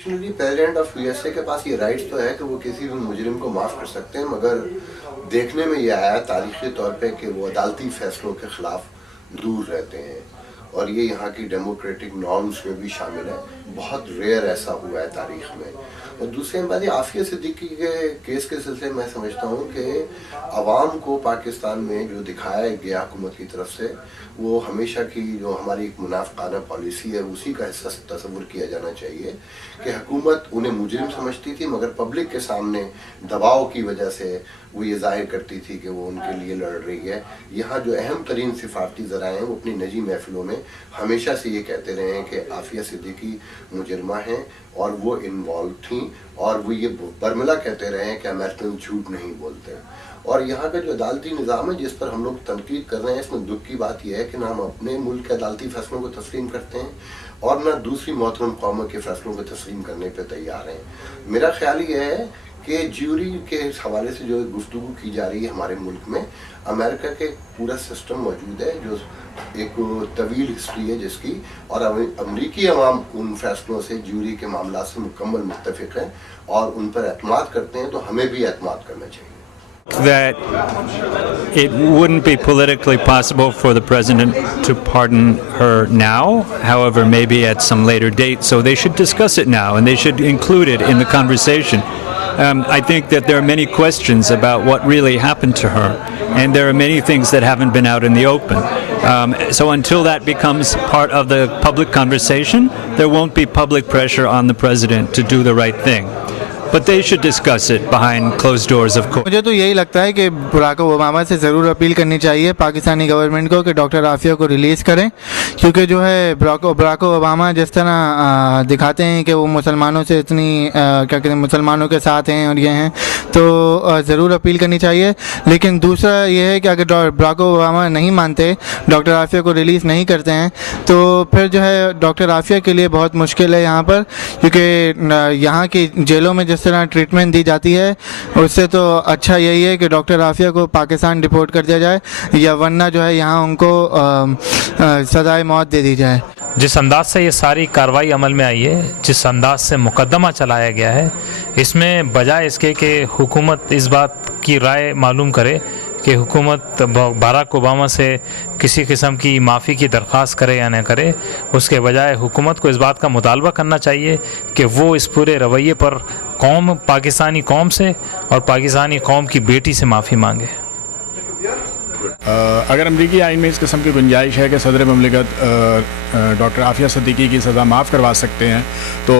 President of USA के पास ये rights तो है कि वो किसी भी मुजरिम को माफ़ कर सकते हैं, मगर देखने में ये आया तारीखी तौर पे कि वो अदालती फैसलों के खिलाफ दूर रहते हैं और ये यहाँ की डेमोक्रेटिक नॉर्म्स में भी शामिल है। बहुत रेयर ऐसा हुआ है तारीख में। और दूसरी बात, आफिया सिद्दीकी के केस के सिलसिले में समझता हूँ कि आवाम को पाकिस्तान में जो दिखाया गया हुकूमत की तरफ से, वो हमेशा की जो हमारी एक मुनाफिकाना पॉलिसी है उसी का हिस्सा तस्वुर किया जाना चाहिए कि हुकूमत उन्हें मुजरिम समझती थी, मगर पब्लिक के सामने दबाव की वजह से वो ये जाहिर करती थी कि वो उनके लिए लड़ रही है। यहाँ जो अहम तरीन सिफारती ज़राए हैं वो अपनी निजी महफिलों में हमेशा से ये कहते रहे हैं कि आफिया सिद्दीकी मुजरिमा हैं और वो इन्वॉल्व थी, और वो ये बरमला कहते रहे हैं कि अमेरिकन झूठ नहीं बोलते। और यहाँ का जो अदालती निज़ाम है जिस पर हम लोग तनकीद कर रहे हैं, इसमें दुख की बात यह है कि ना हम अपने मुल्क के अदालती फैसलों को तस्लीम करते हैं और ना दूसरी मोहतरम कौमों के फैसलों को तस्लीम करने पर तैयार हैं। मेरा ख्याल ये है कि ज्यूरी के हवाले से जो गुफ्तगू की जा रही है हमारे मुल्क में, अमेरिका के पूरा सिस्टम मौजूद है जो एक तवील हिस्ट्री है जिसकी, और अमरीकी अवाम उन फैसलों से ज्यूरी के मामला से मुकम्मल मुत्तफिक हैं और उन पर एतमाद करते हैं, तो हमें भी एतमाद करना चाहिए। That it wouldn't be politically possible for the president to pardon her now, however, maybe at some later date. So they should discuss it now and they should include it in the conversation. I think that there are many questions about what really happened to her, and there are many things that haven't been out in the open. So until that becomes part of the public conversation, there won't be public pressure on the president to do the right thing. But they should discuss it behind closed doors, of course. मुझे तो यही लगता है कि Barack Obama से ज़रूर appeal करनी चाहिए पाकिस्तानी गवर्नमेंट को कि डॉक्टर आफिया को रिलीज़ करें, क्योंकि जो है बराक ओबामा जिस तरह दिखाते हैं कि वो मुसलमानों से इतनी क्या कहते हैं, मुसलमानों के साथ हैं और ये हैं, तो ज़रूर अपील करनी चाहिए। लेकिन दूसरा ये है कि अगर बराक ओबामा नहीं मानते, डॉक्टर आफिया को रिलीज़ नहीं करते हैं, तो फिर जो है डॉक्टर आफिया के लिए बहुत मुश्किल है यहाँ पर, क्योंकि यहाँ की जेलों में जिस तरह ट्रीटमेंट दी जाती है उससे तो अच्छा यही है कि डॉक्टर आफिया को पाकिस्तान डिपोर्ट कर दिया जाए, या वरना जो है यहाँ उनको सज़ाए मौत दे दी जाए। जिस अंदाज से ये सारी कार्रवाई अमल में आई है, जिस अंदाज से मुकदमा चलाया गया है, इसमें बजाय इसके कि हुकूमत इस बात की राय मालूम करे कि हुकूमत बराक ओबामा से किसी किस्म की माफ़ी की दरख्वास्त करे या न करे, उसके बजाय हुकूमत को इस बात का मुतालबा करना चाहिए कि वो इस पूरे रवैये पर पाकिस्तानी कौम से और पाकिस्तानी कौम की बेटी से माफ़ी मांगे। अगर अमरीकी आइन में इस किस्म की गुंजाइश है कि सदर ममलिकत डॉक्टर आफिया सिद्दीकी की सज़ा माफ़ करवा सकते हैं, तो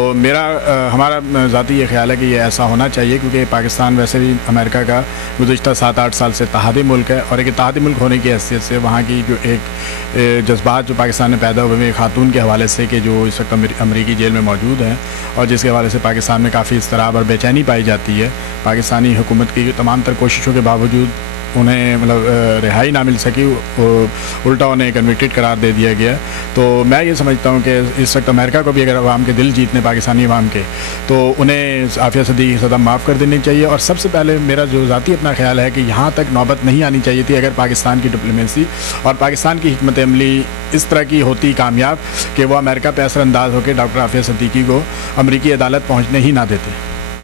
हमारा ज़ाती ये ख्याल है कि ये ऐसा होना चाहिए, क्योंकि पाकिस्तान वैसे भी अमेरिका का गुज़िश्ता 7-8 साल से इत्तेहादी मुल्क है, और एक इत्तेहादी मुल्क होने की हैसियत से वहाँ की जो एक जज्बात जो पाकिस्तान में पैदा हुए हैं खातून के हवाले से कि जो इस वक्त अमरीकी जेल में मौजूद हैं, और जिसके हवाले से पाकिस्तान में काफ़ी इज़्तिराब और बेचैनी पाई जाती है, पाकिस्तानी हुकूमत की तमाम तर कोशिशों के बावजूद उन्हें मतलब रिहाई ना मिल सकी, उल्टा उन्हें कन्विक्टेड करार दे दिया गया। तो मैं ये समझता हूँ कि इस वक्त अमेरिका को भी अगर अवाम के दिल जीतने पाकिस्तानी अवाम के, तो उन्हें आफिया सिद्दीकी की सज़ा माफ़ कर देनी चाहिए। और सबसे पहले मेरा जो ज़ाती अपना ख्याल है कि यहाँ तक नौबत नहीं आनी चाहिए थी अगर पाकिस्तान की डिप्लोमेसी और पाकिस्तान की हिकमत अमली इस तरह की होती कामयाब कि वो अमेरिका पर असरअंदाज होकर डॉक्टर आफिया सिद्दीकी को अमरीकी अदालत पहुँचने ही ना देते।